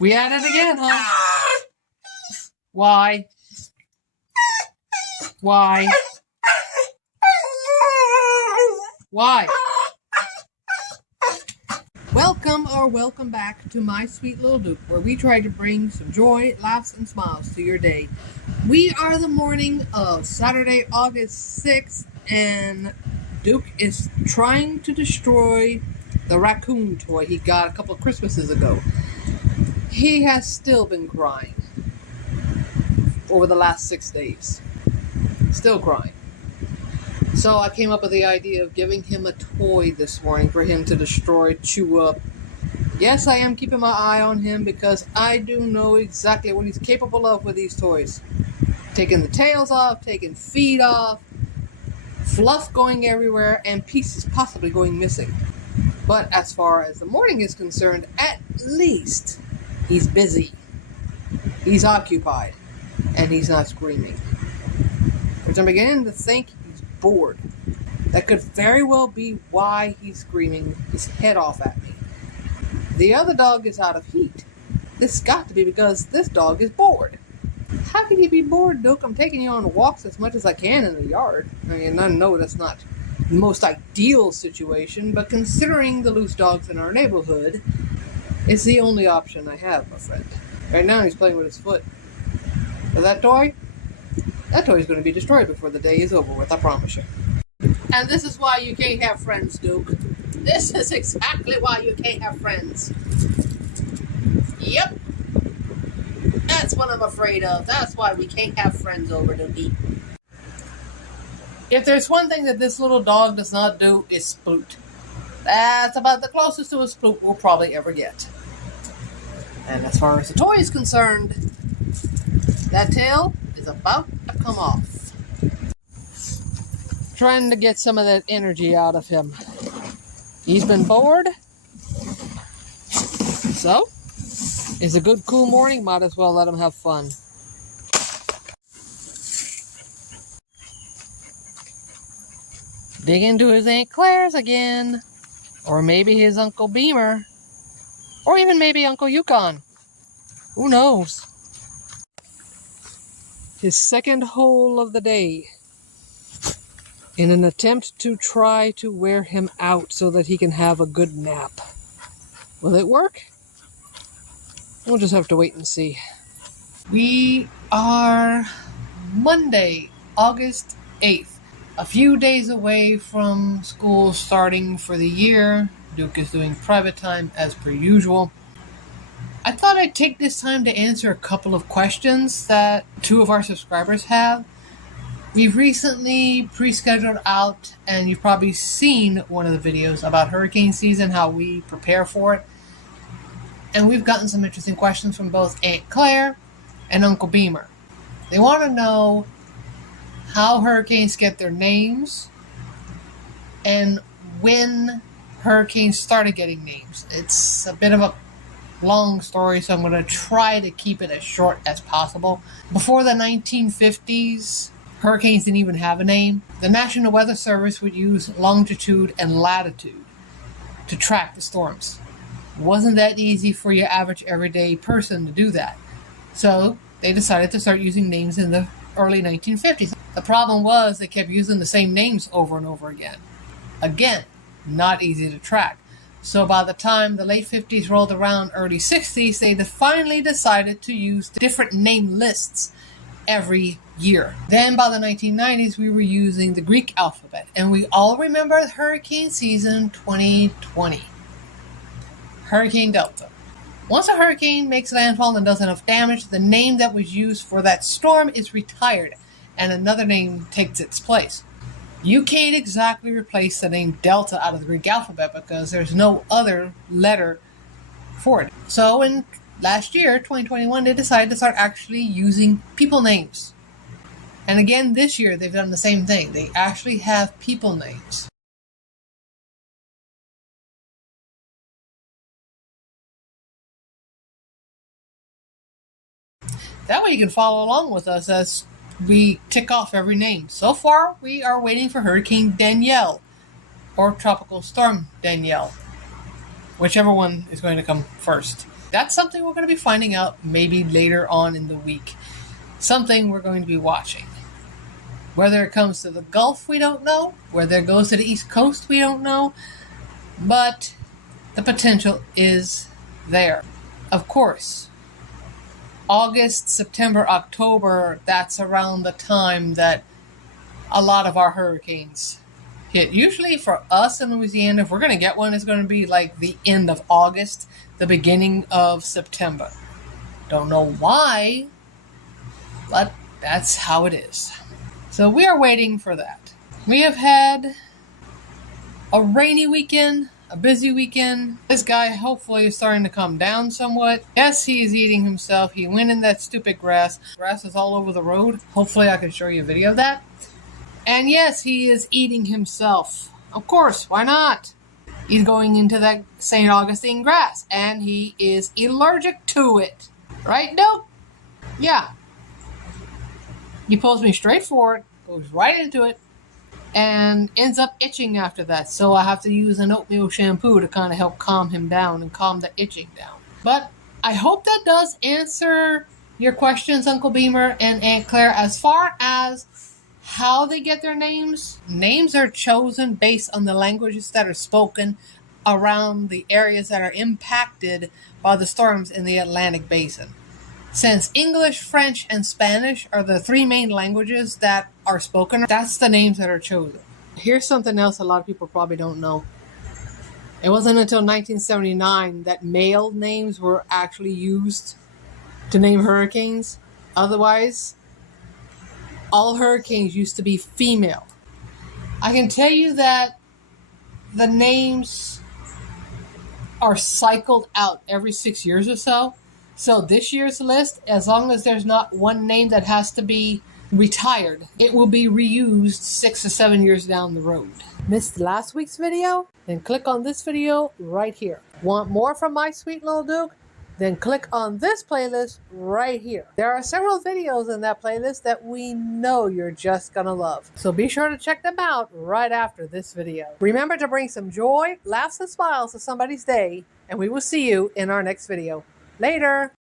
We at it again, huh? Why? Why? Why? Welcome back to My Sweet Little Duke, where we try to bring some joy, laughs, and smiles to your day. We are the morning of Saturday, August 6th, and Duke is trying to destroy the raccoon toy he got a couple of Christmases ago. He has still been crying over the last 6 days. Still crying. So I came up with the idea of giving him a toy this morning for him to destroy, chew up. Yes, I am keeping my eye on him because I do know exactly what he's capable of with these toys. Taking the tails off, taking feet off, fluff going everywhere, and pieces possibly going missing. But as far as the morning is concerned, at least he's busy. He's occupied. And he's not screaming. Which I'm beginning to think he's bored. That could very well be why he's screaming his head off at me. The other dog is out of heat. This has got to be because this dog is bored. How can you be bored, Duke? I'm taking you on walks as much as I can in the yard. I mean, I know that's not the most ideal situation, but considering the loose dogs in our neighborhood, it's the only option I have, my friend. Right now he's playing with his foot. But that toy is going to be destroyed before the day is over with, I promise you. And this is why you can't have friends, Duke. This is exactly why you can't have friends. Yep. That's what I'm afraid of. That's why we can't have friends over, Dukey. If there's one thing that this little dog does not do, it's sploot. That's about the closest to a sploot we'll probably ever get. And as far as the toy is concerned, that tail is about to come off. Trying to get some of that energy out of him. He's been bored. So, it's a good cool morning. Might as well let him have fun. Dig into his Aunt Claire's again. Or maybe his Uncle Beamer. Or even maybe Uncle Yukon. Who knows? His second hole of the day in an attempt to try to wear him out so that he can have a good nap. Will it work? We'll just have to wait and see. We are Monday, August 8th. A few days away from school starting for the year. Duke is doing private time as per usual. I thought I'd take this time to answer a couple of questions that 2 of our subscribers have. We've recently pre-scheduled out, and you've probably seen one of the videos about hurricane season, how we prepare for it. And we've gotten some interesting questions from both Aunt Claire and Uncle Beamer. They want to know how hurricanes get their names and when hurricanes started getting names. It's a bit of a long story, so I'm going to try to keep it as short as possible. Before the 1950s, hurricanes didn't even have a name. The National Weather Service would use longitude and latitude to track the storms. It wasn't that easy for your average everyday person to do that. So they decided to start using names in the early 1950s. The problem was they kept using the same names over and over again. Again, not easy to track. So by the time the late 50s rolled around, early 60s, they finally decided to use different name lists every year. Then by the 1990s, we were using the Greek alphabet. And we all remember hurricane season 2020. Hurricane Delta. Once a hurricane makes landfall and does enough damage, the name that was used for that storm is retired and another name takes its place. You can't exactly replace the name Delta out of the Greek alphabet because there's no other letter for it. So in last year, 2021, they decided to start actually using people names. And again, this year, they've done the same thing. They actually have people names. That way you can follow along with us as we tick off every name. So far, we are waiting for Hurricane Danielle or Tropical Storm Danielle, whichever one is going to come first. That's something we're going to be finding out maybe later on in the week. Something we're going to be watching. Whether it comes to the Gulf, we don't know. Whether it goes to the East Coast, we don't know. But the potential is there. Of course, August, September, October, that's around the time that a lot of our hurricanes hit. Usually for us in Louisiana, if we're going to get one, it's going to be like the end of August, the beginning of September. Don't know why, but that's how it is. So we are waiting for that. We have had a rainy weekend, a busy weekend. This guy hopefully is starting to calm down somewhat. Yes, he is eating himself. He went in that stupid grass. Grass is all over the road. Hopefully I can show you a video of that. And yes, he is eating himself. Of course, why not? He's going into that St. Augustine grass, and he is allergic to it. Right, Duke? Yeah. He pulls me straight forward, goes right into it, and ends up itching after that. So I have to use an oatmeal shampoo to kind of help calm him down and calm the itching down. But I hope that does answer your questions, Uncle Beamer and Aunt Claire, as far as how they get their names. Names are chosen based on the languages that are spoken around the areas that are impacted by the storms in the Atlantic Basin. Since English, French, and Spanish are the three main languages that are spoken, that's the names that are chosen. Here's something else a lot of people probably don't know. It wasn't until 1979 that male names were actually used to name hurricanes. Otherwise, all hurricanes used to be female. I can tell you that the names are cycled out every 6 years or so. So this year's list, as long as there's not one name that has to be retired, it will be reused 6 or 7 years down the road. Missed last week's video? Then click on this video right here. Want more from my sweet little Duke? Then click on this playlist right here. There are several videos in that playlist that we know you're just gonna love. So be sure to check them out right after this video. Remember to bring some joy, laughs, and smiles to somebody's day, and we will see you in our next video. Later!